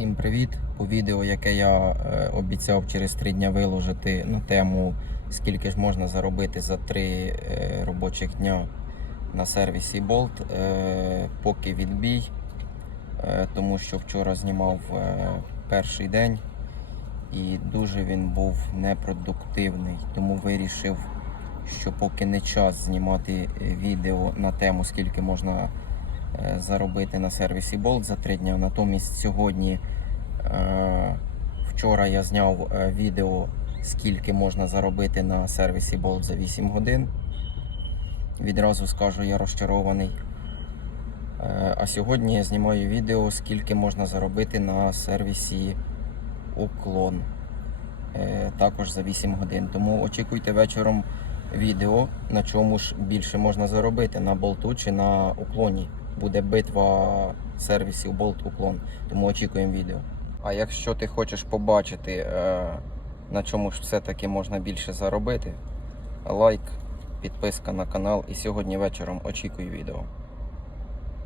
Всім привіт! По відео, яке я е, обіцяв через три дня виложити на тему, скільки ж можна заробити за три е, робочих дня на сервісі Bolt, е, поки відбій, тому що вчора знімав перший день і дуже він був непродуктивний, тому вирішив, що поки не час знімати відео на тему, скільки можна е, заробити на сервісі Bolt за три дні. Натомість сьогодні, е, вчора я зняв е, відео, скільки можна заробити на сервісі Bolt за 8 годин. Відразу скажу, я розчарований. Е, А сьогодні я знімаю відео, скільки можна заробити на сервісі Уклон. Е, Також за 8 годин. Тому очікуйте вечором відео, на чому ж більше можна заробити на болту чи на уклоні. Буде битва сервісів болт уклон. Тому очікуємо відео. А якщо ти хочеш побачити, е, на чому ж все-таки можна більше заробити, лайк, підписка на канал. І сьогодні вечором очікую відео.